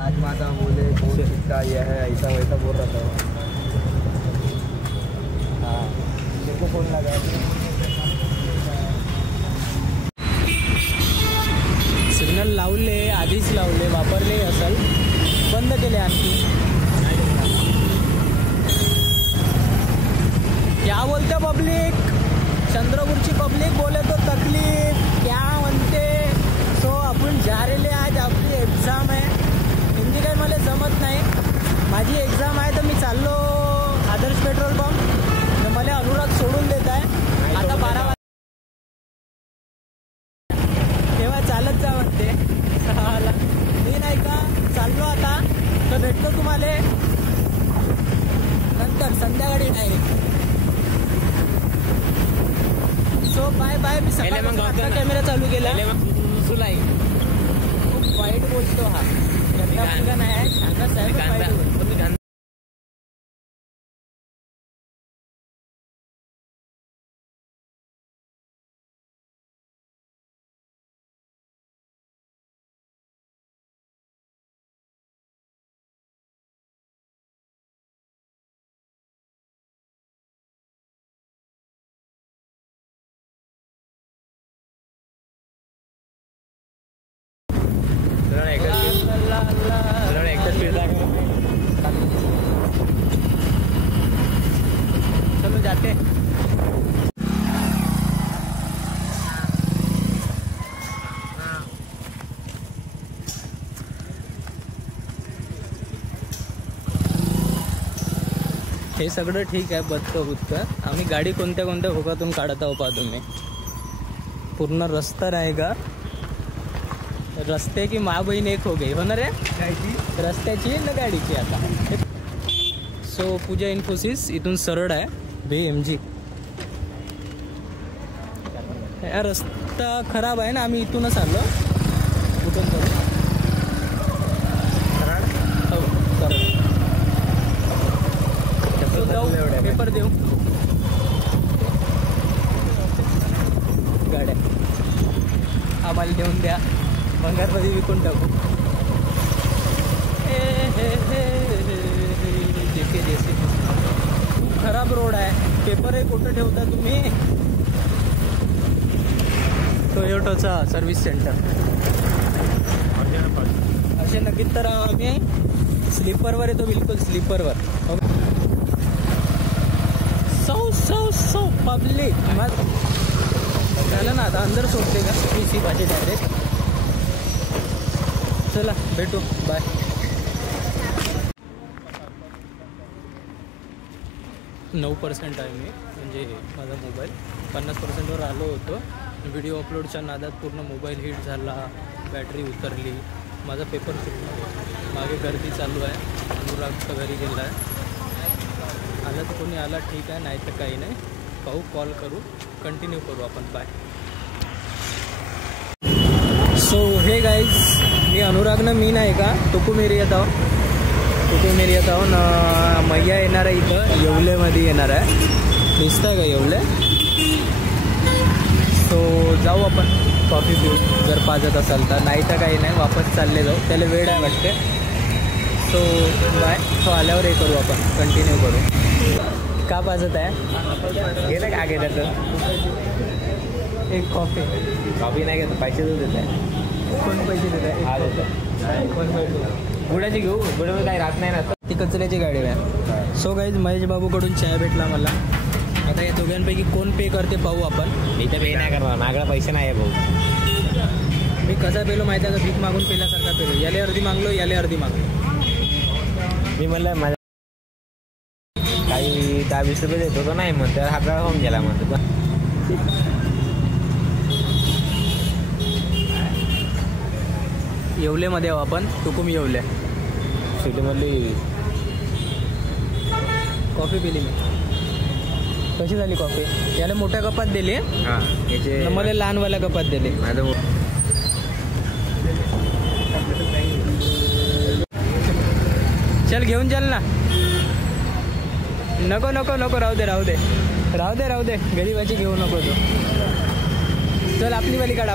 राजमाता बोले बहुत कितना यह है ऐसा वैसा बोल रहा था। हाँ मेरे को फोन लगा सिग्नल लावले आधीच लावले वापरले असेल बंद केले आणखी क्या बोलते पब्लिक चंद्रपूरची पब्लिक बोले तो तकलीफ क्या म्हणते। सो आपण जा रेले आज आपली एक्झाम आहे हिंदी काही मला जमत नाही माझी एक्झाम आहे तर मी चाललो आदर्श पेट्रोल पंप मला अनुराग सोडून देत आहे आता 12 वाजता तेव्हा चालत जा म्हणते मी नाही का चाललो आता तर भेटतो तुम्हाला नंतर संध्याकाळी डायरेक्ट। So bye bye. मी सकाळचा कॅमेरा चालू केला सुलाई खूप वाईट बोलतो हा मुलगा नाही आहे सांगा साहेब चलो जाते। हे सगळं ठीक आहे बदकं बुदकं आम्ही गाडी कोणत्या कोणत्या भोकातून काढत आहो पहा तुम्ही पूर्ण रस्ता नाही का रस्ते की माँ बहीण एक हो गई होणार आहे रस्त्याची ना गाडीची आता। सो पूजा इन्फोसिस इथून सरळ आहे BMG या रस्ता खराब आहे ना आम्ही इथूनच आलो कुठून जाऊ पेपर देऊ गाड्या आम्हाला देऊन द्या भंगारमध्ये विकून टाकू जैसे खराब रोड आहे पेपर आहे कुठं ठेवता तुम्ही टोयोटाचा सर्व्हिस सेंटर असे नक्कीच तर आम्ही स्लीपरवर येतो बिलकुल स्लीपरवर सो पब्लिक झालं ना आता अंदर सोडते का PC पाहिजे डायरेक्ट चला भेटू बाय। 9% आहे मी म्हणजे माझा मोबाईल 50%वर आलो होतो व्हिडिओ अपलोडच्या नादात पूर्ण मोबाईल हीट झाला बॅटरी उतरली माझा पेपर सुटला मागे गर्दी चालू आहे अनुरागच्या घरी गेला आहे आलं तर कोणी आला ठीक आहे नाही तर काही नाही पाहू कॉल करू कंटिन्यू करू आपण बाय। सो हे गाईज मी अनुरागनं मी नाही का टुकुमेरी येत आहो ना मैया येणार आहे इथं येवलेमध्ये येणार आहे दिसतं का येवले। सो जाऊ आपण कॉफी पिऊ जर पाजत असाल तर नाही तर काही नाही वापस चालले जाऊ त्याला वेळ आहे वाटते। सो बाय तो आल्यावर हे करू आपण कंटिन्यू करू का पाजत आहे गेलं का घेतात एक कॉफी नाही घेत पैसे तर देत आहे कोण पैसे देत आहे हा देत कोण पैसे गुडाची घेऊ गुडामध्ये काही राहत नाही ना ती कचऱ्याची गाडी आहे। सो गाईज महेश बाबूकडून चहा भेटला मला आता या दोघांपैकी कोण पे करते पाहू आपण मी तर पे नाही करणार माझ्याकडे पैसे नाही आहे भाऊ मी कसा पेलो माहिती आहे का भीक मागून पेल्यासारखा पेलो याले अर्धी मागलो याले अर्धी मागलो मी म्हणलं माझ्या काही 10-20 रुपये देतो तो नाही म्हणतो हा वेळा होऊन गेला म्हणतो येवलेमध्ये आहो आपण टुकुम येवले सिटीमधली कॉफी पिली मी कशी झाली कॉफी याला मोठ्या कपात दिली मला लहानवाल्या कपात दिली चल घेऊन चल ना नको नको नको राहू दे गरीबाची घेऊ नको तो चल आपली वाली काढ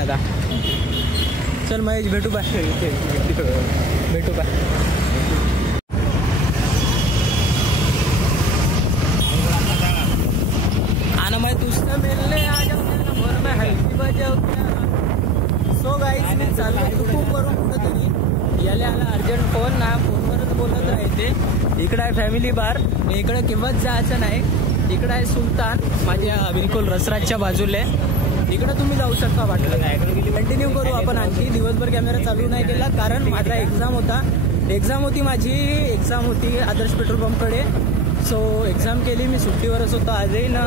आता चल महेश भेटू बाय भेटू आल्या अर्जंट फोन ना, फोनवरच बोलत राहते. इकडं आहे फॅमिली बार, इकडं केव्हाच जायचं नाही. इकडं आहे सुलतान माझ्या बिलकुल रसराजच्या बाजूला. इकडं तुम्ही जाऊ शकता वाटलं. कंटिन्यू करू आपण आणखी. दिवसभर कॅमेरा चालू नाही केला कारण माझा एक्झाम होती माझी आदर्श पेट्रोल पंपकडे. सो एक्झाम केली, मी सुट्टीवरच होतो आजही ना.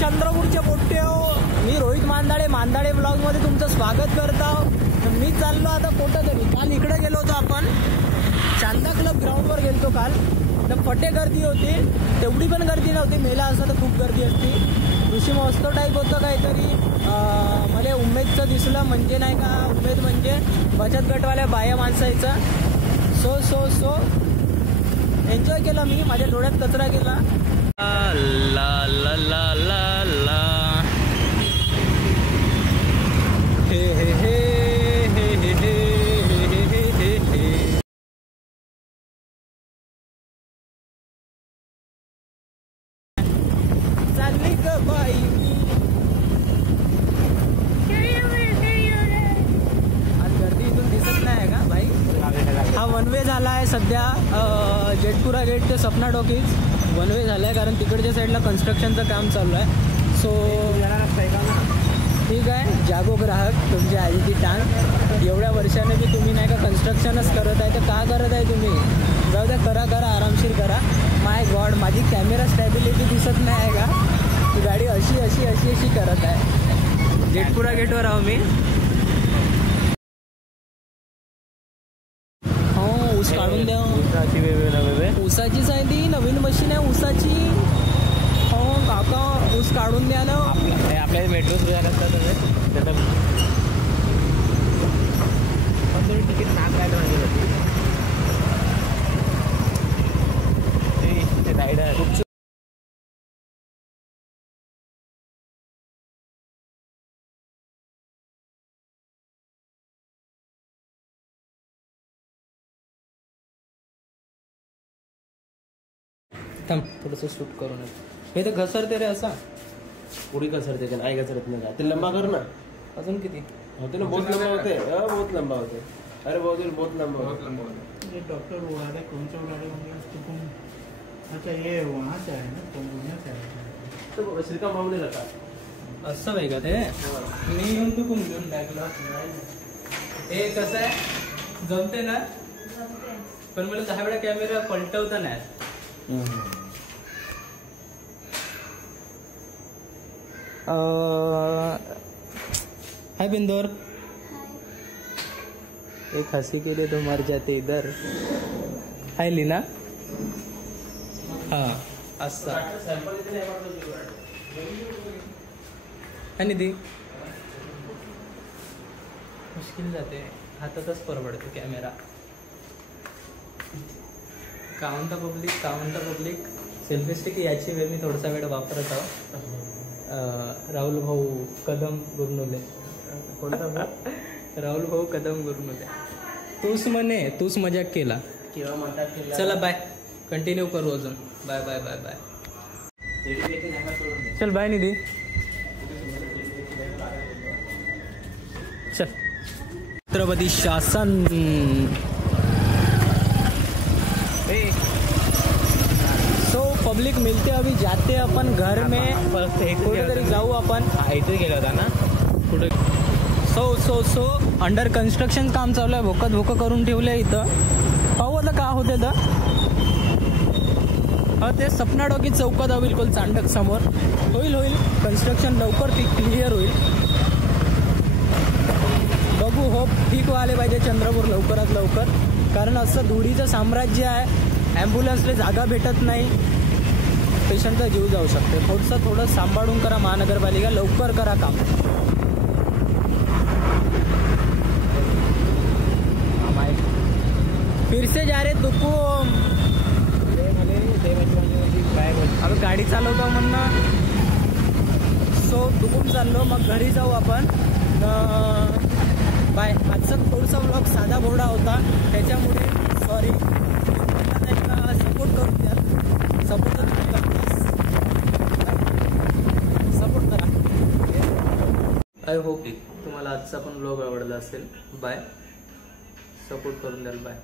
चंद्रपूरचे पोट्टे हो, मी रोहित मांदाडे ब्लॉगमध्ये तुमचं स्वागत करतो. मी चाललो आता कुठं तरी. काल इकडे गेलो होतो आपण, चांदा क्लब ग्राउंडवर गेलतो काल. तर फटे गर्दी होती, तेवढी पण गर्दी नव्हती. मेला असं तर खूप गर्दी असती. कृषी महोत्सव टाईप होतं काहीतरी. मला उमेदचं दिसलं, म्हणजे नाही का, उमेद म्हणजे बचत गटवाल्या बाया माणसाचं. सो एन्जॉय केला मी. माझ्या डोळ्यात कचरा गेला. ला ला ला ला ला हे हे हे हे हे हे हे हे हे. चालली ग बाई आज गर्दी इथून दिसत नाही का भाई. हा वन वे झाला आहे सध्या. जेटपुरा गेट ते सपना टॉकीज वन वे झाला आहे कारण तिकडच्या साईडला कन्स्ट्रक्शनचं काम चालू आहे. सो ठीक आहे, जागो ग्राहक तुमची आधी टांग. एवढ्या वर्षाने बी तुम्ही नाही का कन्स्ट्रक्शनच करत आहे, तर का करत आहे तुम्ही? जाऊ द्या, करा आरामशीर करा. माय गॉड, माझी कॅमेरा स्टॅबिलिटी दिसत नाही आहे का? ती गाडी अशी करत आहे. जेटपुरा गेटवर आहो मी. ऊस काढून द्या. ऊसाचीच आहे ती, नवीन मशीन आहे ऊसाची. हो काका, ऊस काढून द्या ना. आपल्याला मेट्रो जायला तिकीट नाक काय रायडर. थांब थोडंसं शूट करून. हे तर घसरते रे असा. पुढे घसरते का? नाही घसरत नाही. ते लंबा कर ना. अजून किती होते ना? बहुत लंबा होते. बहुत लंबा होते. अरे बहुत लंबा ये डॉक्टर उड़ाड़े कौन सा उड़ाड़े होंगे? अच्छा, ये वहाँ से है ना, पुणे से है. तो श्रीकांत भाऊ ने रखा. असं आहे का ते? मी येऊन तू कोण घेऊन टाकला. हे कसं आहे, जमते ना, पण मला 10 वेळा कॅमेरा पलटवता नाही. हाय बिंदोर. एक हंसी के लिए तो मर जाते इधर. हाय लीना. हा असा आणि ती मुश्किल जाते. हातातच परवडतो कॅमेरा. काउंटा पब्लिक सेल्फी स्टिक याची वेळ मी थोडासा वेळ वापरत आहोत. राहुल भाऊ कदम गुरनुले. कोणता भाऊ? राहुल भाऊ कदम गुरनुले. तूच मजाक केला. केव्हा म्हणतात? चला बाय, कंटिन्यू करू अजून. Bye bye bye bye. चल बाय निधी. चल. छत्रपती शासन. सो पब्लिक मिलते अभी जाते अपन घर में. कुठेतरी जाऊ आपण. इथे गेला होता ना कुठे? सो अंडर कन्स्ट्रक्शन काम चालू आहे. भोकं करून ठेवलंय इथं. पाहू आता का होते तर. हा ते सपना टॉकीज चौकात आहे बिलकुल चांडक समोर. होईल कन्स्ट्रक्शन लवकर क्लिअर होईल. बघू, होप ठीक व्हायला पाहिजे चंद्रपूर लवकरात लवकर. कारण असं धुळीचं साम्राज्य आहे. ॲम्ब्युलन्सला जागा भेटत नाही, पेशंटचा जीव जाऊ शकते. थोडं सांभाळून करा महानगरपालिका. लवकर करा काम. फिर से जा रे तुकुम. अगं गाडी चालवतो म्हणणं. सो तुकुम चाललो, मग घरी जाऊ आपण. बाय. आजचा थोडासा व्लॉग साधा भोडा होता, त्याच्यामुळे सॉरी. सपोर्ट करून द्या, सपोर्ट करा. आय होप तुम्हाला आजचा पण व्लॉग आवडला असेल. बाय. सपोर्ट करून द्याल. बाय.